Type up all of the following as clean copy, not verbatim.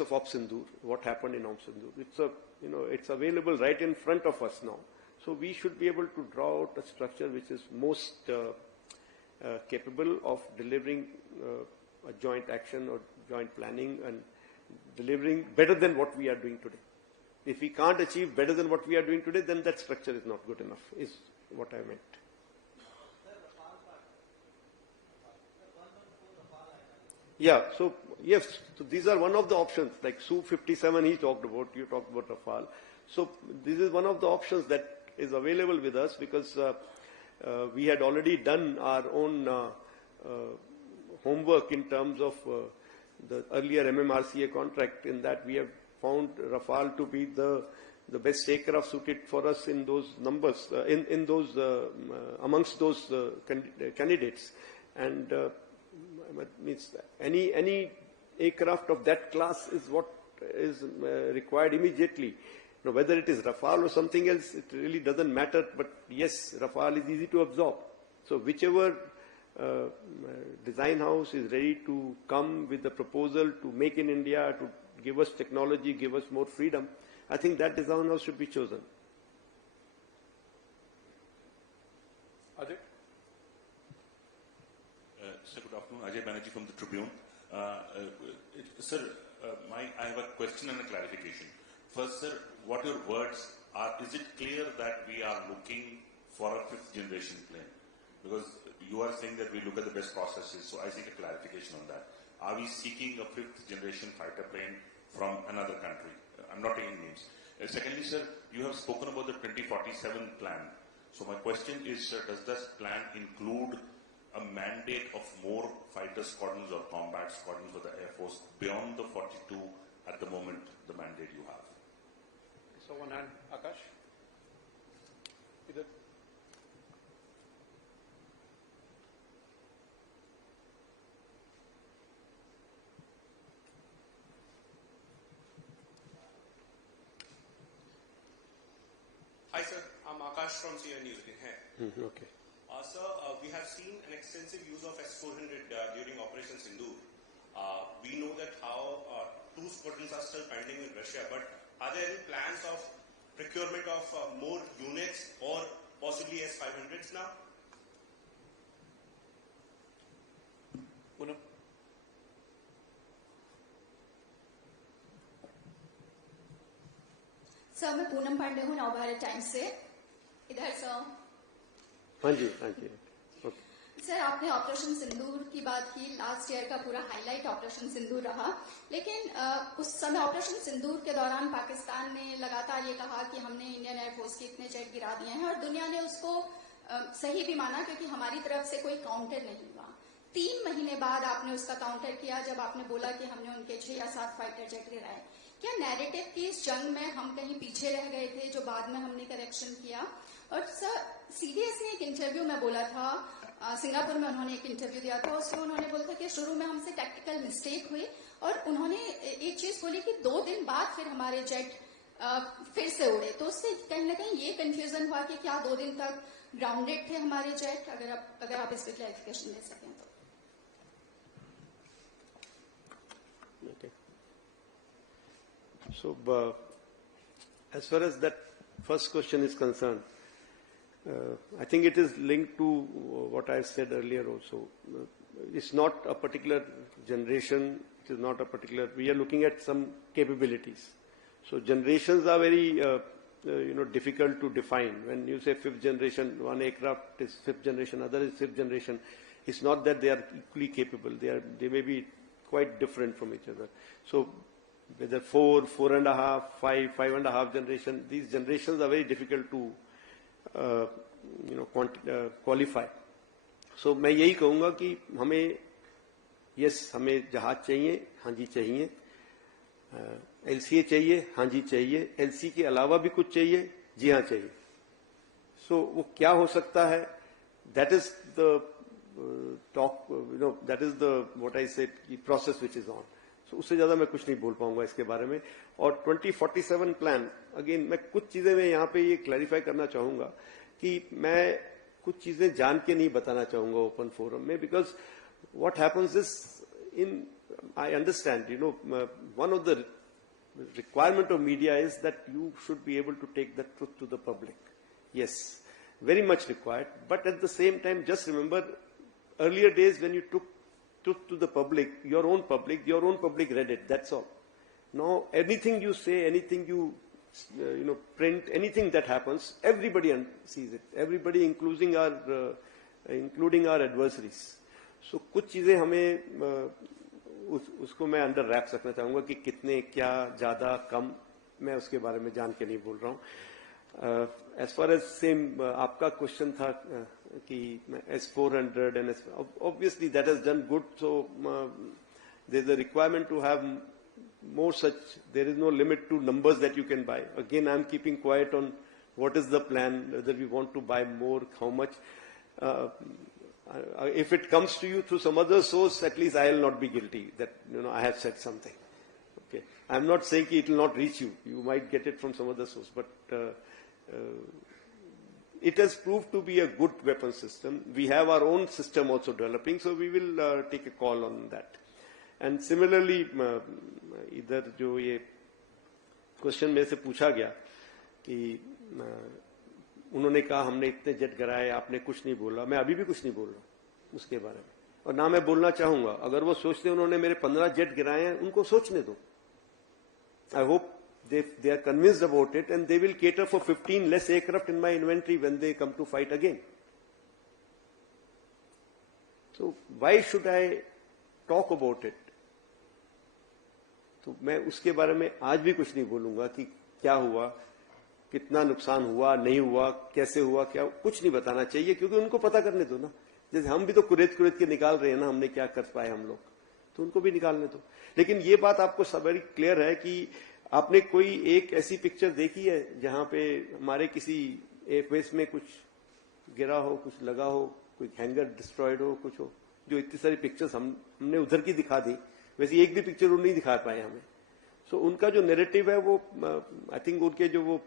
effects of Op Sindoor, what happened in Op Sindoor. It's available right in front of us now. So we should be able to draw out a structure which is most capable of delivering a joint action or joint planning and delivering better than what we are doing today. If we can't achieve better than what we are doing today, then that structure is not good enough, is what I meant. Yeah, so yes, so these are one of the options, like Su-57 he talked about, you talked about Rafale. So this is one of the options that is available with us because we had already done our own homework in terms of the earlier MMRCA contract, in that we have found Rafale to be the best aircraft suited for us in those numbers, in those amongst those candidates. And means any aircraft of that class is what is required immediately. Now, whether it is Rafale or something else, it really doesn't matter. But yes, Rafale is easy to absorb. So whichever design house is ready to come with the proposal to make in India, to give us technology, give us more freedom, I think that design house should be chosen. Ajay? Sir, good afternoon. Ajay Banerjee from the Tribune. Sir, I have a question and a clarification. First, sir, what your words are, is it clear that we are looking for a 5th generation plane? Because you are saying that we look at the best processes, so I seek a clarification on that. Are we seeking a 5th generation fighter plane from another country? I'm not taking names. Secondly, sir, you have spoken about the 2047 plan. So my question is, sir, does this plan include a mandate of more fighter squadrons or combat squadrons for the Air Force beyond the 42 at the moment, the mandate you have? So one hand, Akash. Either. Hi sir, I'm Akash from CNN News. Okay. Sir, we have seen an extensive use of S-400 during Operation Sindoor. We know that how 2 squadrons are still pending in Russia, but are there any plans of procurement of more units or possibly S-500s now? Poonam? Sir मैं पूनम पांडे हूँ Navbharat times से इधर sir हाँ जी okay sir आपने operation सिंदूर की बात की last year का पूरा हाईलाइट ऑपरेशन सिंदूर रहा लेकिन उस समय ऑपरेशन सिंदूर के दौरान पाकिस्तान ने लगातार ये कहा कि हमने इंडियन एयरफोर्स के इतने जेट गिरा दिए हैं और दुनिया ने उसको सही भी माना क्योंकि हमारी तरफ से कोई काउंटर नहीं हुआ 3 महीने बाद आपने उसका काउंटर किया जब आपने बोला कि हमने उनके 6 या 7 फाइटर जेट गिराए क्या नैरेटिव की इस जंग में हम कहीं पीछे रह गए थे जो बाद में हमने करेक्शन किया और सर सीडीएस ने एक इंटरव्यू में बोला था सिंगापुर में उन्होंने एक इंटरव्यू दिया था उसमें उन्होंने बोला था कि शुरू में हमसे टैक्टिकल मिस्टेक हुई और उन्होंने एक चीज बोली कि 2 दिन बाद फिर हमारे जेट फिर से उड़े तो उससे कहीं ना कहीं ये कंफ्यूजन हुआ कि क्या 2 दिन तक ग्राउंडेड थे हमारे जेट अगर आप इस पर क्लैरिफिकेशन दे सकें तो So, as far as that first question is concerned, I think it is linked to what I said earlier also. It's not a particular generation, it is not a particular, we are looking at some capabilities. So generations are very, difficult to define. When you say 5th generation, one aircraft is 5th generation, other is 5th generation, it's not that they are equally capable, they may be quite different from each other. So, whether 4, 4.5, 5, 5.5 generation, these generations are very difficult to qualify. So मैं यही कहूँगा कि हमें हमें जहाज चाहिए, हाँ जी चाहिए, LCA चाहिए, हाँ जी चाहिए, LC के अलावा भी कुछ चाहिए, जी हाँ चाहिए. So वो क्या हो सकता है? That is the talk, that is the what I said, the process which is on. So उससे ज्यादा मैं कुछ नहीं बोल पाऊंगा इसके बारे में. और 2047 प्लान अगेन मैं कुछ चीजें मैं यहाँ पे ये क्लैरिफाई करना चाहूंगा कि मैं कुछ चीजें जान के नहीं बताना चाहूंगा ओपन फोरम में because what happens is in I understand one of the requirement of media is that you should be able to take the truth to the public. Yes, very much required. But at the same time, just remember, earlier days when you took truth to the public, your own public read it. That's all. Now, anything you say, anything you print, anything that happens, everybody sees it. Everybody, including our adversaries. So, कुछ चीजें हमें उसको मैं under raps रखना चाहूंगा कि कितने, क्या, ज्यादा, कम, मैं उसके बारे में जान के नहीं बोल रहा हूँ. As far as same आपका क्वेश्चन था कि S400 and obviously that has done good. So there is a requirement to have more such. There is no limit to numbers that you can buy. Again, I am keeping quiet on what is the plan, whether we want to buy more, how much. If it comes to you through some other source, at least I will not be guilty that I have said something. Okay, I am not saying it will not reach you. You might get it from some other source, but it has proved to be a good weapon system. We have our own system also developing, so we will take a call on that. And similarly, इधर जो ये question में से पूछा गया कि उन्होंने कहा हमने इतने जेट गिराए, आपने कुछ नहीं बोला. मैं अभी भी कुछ नहीं बोल रहा उसके बारे में, और ना मैं बोलना चाहूंगा. अगर वो सोचते हैं उन्होंने मेरे 15 जेट गिराए हैं, उनको सोचने दो. I hope they are convinced about it, and they will cater for 15 less aircraft in my inventory when they come to fight again. So why should I talk about it? तो मैं उसके बारे में आज भी कुछ नहीं बोलूंगा कि क्या हुआ, कितना नुकसान हुआ, नहीं हुआ, कैसे हुआ, क्या, कुछ नहीं बताना चाहिए, क्योंकि उनको पता करने दो ना. जैसे हम भी तो कुरेद के निकाल रहे हैं ना, हमने क्या कर पाए हम लोग, तो उनको भी निकालने दो. लेकिन ये बात आपको सब वेरी क्लियर है कि आपने कोई एक ऐसी पिक्चर देखी है जहां पे हमारे किसी एयरफेस में कुछ गिरा हो, कुछ लगा हो, कोई हैंगर डिस्ट्रॉयड हो, कुछ हो? जो इतनी सारी पिक्चर्स हमने उधर की दिखा दी, वैसे एक भी पिक्चर वो नहीं दिखा पाए हमें. सो उनका जो नैरेटिव है वो आई थिंक उनके जो वो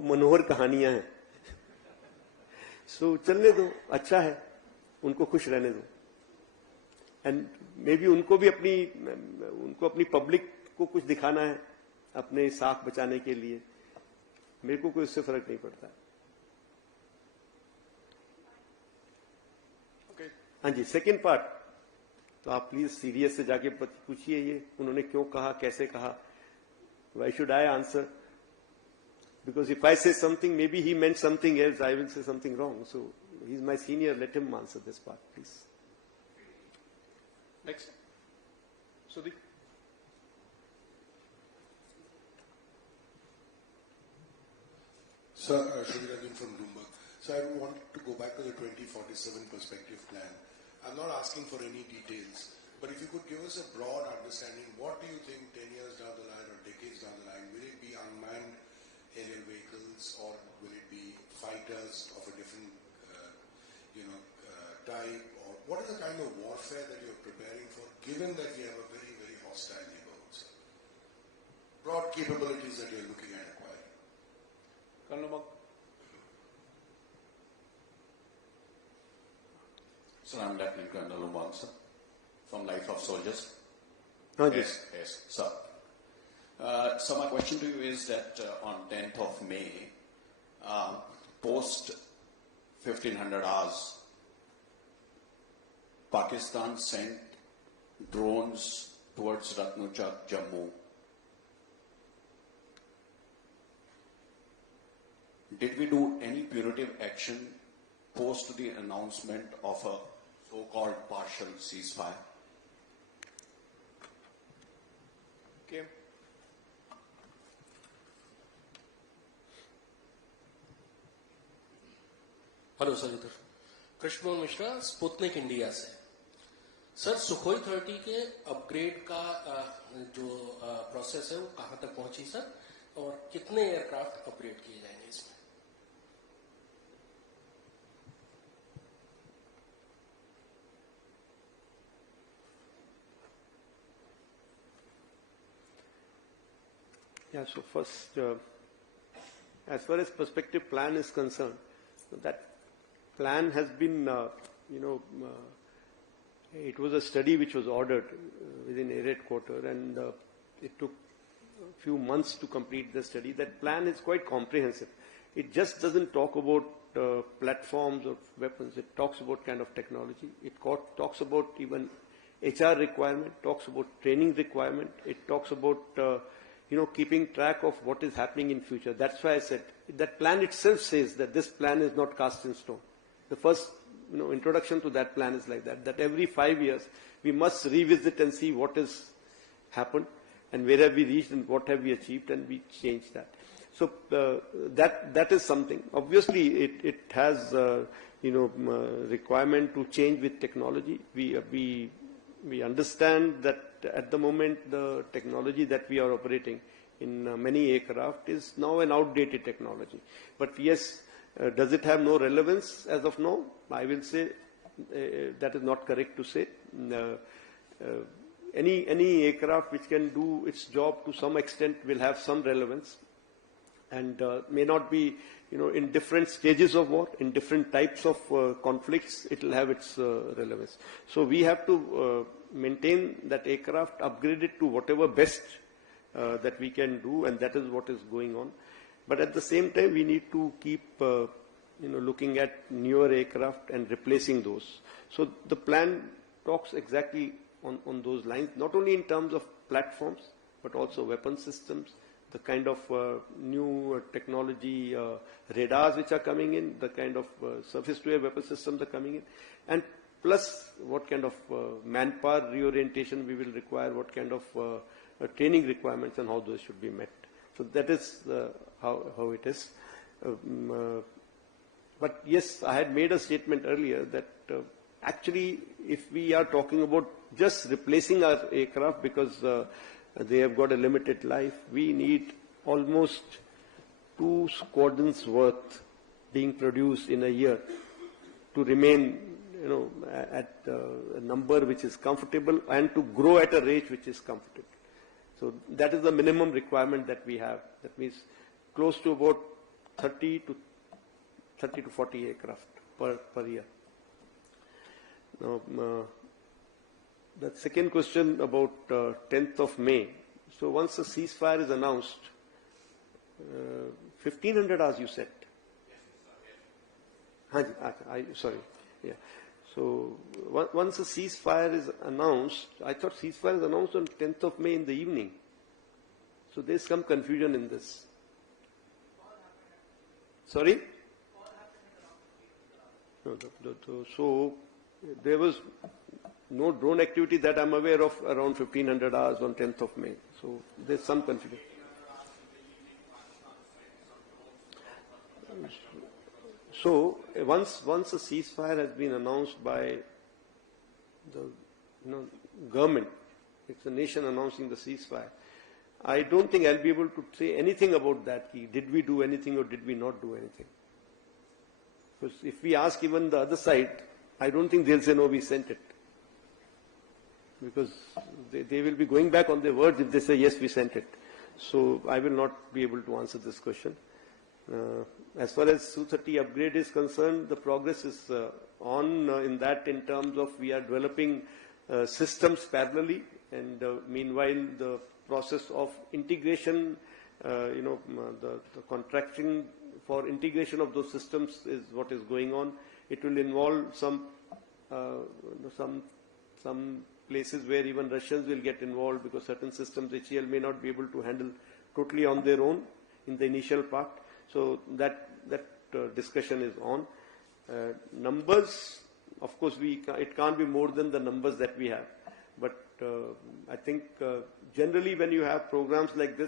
मनोहर कहानियां हैं. सो चलने दो, अच्छा है, उनको खुश रहने दो. एंड मे बी उनको अपनी पब्लिक को कुछ दिखाना है अपने साख बचाने के लिए. मेरे को कोई उससे फर्क नहीं पड़ता. हाँ जी, सेकेंड पार्ट तो आप प्लीज सीरियस से जाके पूछिए, ये उन्होंने क्यों कहा, कैसे कहा. Why should I answer? Because if I say something, maybe he meant something else, I will say something wrong. So he's my senior, let him answer this part, please. Next. Sudeep. Sir, Shri from Bloomberg. So I want to go back to the 2047 perspective plan. I'm not asking for any details, but if you could give us a broad understanding, what do you think 10 years down the line or decades down the line, will it be unmanned aerial vehicles or will it be fighters of a different, type, or what is the kind of warfare that you're preparing for, given that we have a very, very hostile neighborhood, sir? Broad capabilities that you're looking at acquiring. Colonel. Sir, I'm Lieutenant Colonel Umang, sir, from Life of Soldiers. Oh, yes. Yes, sir. So my question to you is that on 10th of May, post 1500 hours, Pakistan sent drones towards Ratnuchak, Jammu. Did we do any punitive action post the announcement of a so-called partial ceasefire? Okay. Hello sir, इधर Krishna Mishra, Sputnik India से. Sir, Sukhoi 30 के upgrade का जो process है वो कहां तक पहुंची सर, और कितने एयरक्राफ्ट अपग्रेड किए जाएंगे इसमें? Yeah, so first, as far as perspective plan is concerned, that plan has been, It was a study which was ordered within Air Headquarters, and it took a few months to complete the study. That plan is quite comprehensive. It just doesn't talk about platforms or weapons. It talks about kind of technology. It talks about even HR requirement, talks about training requirement. It talks about keeping track of what is happening in future. That's why I said that plan itself says that this plan is not cast in stone. The first introduction to that plan is like that every 5 years we must revisit and see what has happened and where have we reached and what have we achieved, and we change that. So that is something. Obviously, it has requirement to change with technology. We understand that at the moment the technology that we are operating in many aircraft is now an outdated technology. But yes, does it have no relevance as of now? I will say that is not correct to say. Any aircraft which can do its job to some extent will have some relevance, and may not be, in different stages of war, in different types of conflicts, it will have its relevance. So we have to maintain that aircraft, upgrade it to whatever best that we can do, and that is what is going on. But at the same time, we need to keep, looking at newer aircraft and replacing those. So the plan talks exactly on those lines, not only in terms of platforms, but also weapon systems, the kind of new technology radars which are coming in, the kind of surface-to-air weapon systems are coming in, and plus what kind of manpower reorientation we will require, what kind of training requirements and how those should be met. So that is how it is. But yes, I had made a statement earlier that actually if we are talking about just replacing our aircraft because they have got a limited life, we need almost 2 squadrons worth being produced in a year to remain at a number which is comfortable and to grow at a rate which is comfortable. So that is the minimum requirement that we have. That means close to about 30 to 40 aircraft per year. Now, the second question about 10th of May. So once the ceasefire is announced, 1500 hours you said? Sorry. Yeah. So once the ceasefire is announced, I thought ceasefire is announced on 10th of May in the evening. So there's some confusion in this. Sorry? So there was no drone activity that I'm aware of around 1500 hours on 10th of May. So there's some confusion. So once a ceasefire has been announced by the government, it's the nation announcing the ceasefire, I don't think I'll be able to say anything about that. Did we do anything or did we not do anything? Because if we ask even the other side, I don't think they'll say, no, we sent it. Because they will be going back on their words if they say, yes, we sent it. So I will not be able to answer this question. As far as Su-30 upgrade is concerned, the progress is on in that, in terms of we are developing systems parallelly, and meanwhile the process of integration, the contracting for integration of those systems is what is going on. It will involve some places where even Russians will get involved, because certain systems HAL may not be able to handle totally on their own in the initial part. So that discussion is on. Numbers, of course, it can't be more than the numbers that we have. But I think generally when you have programs like this,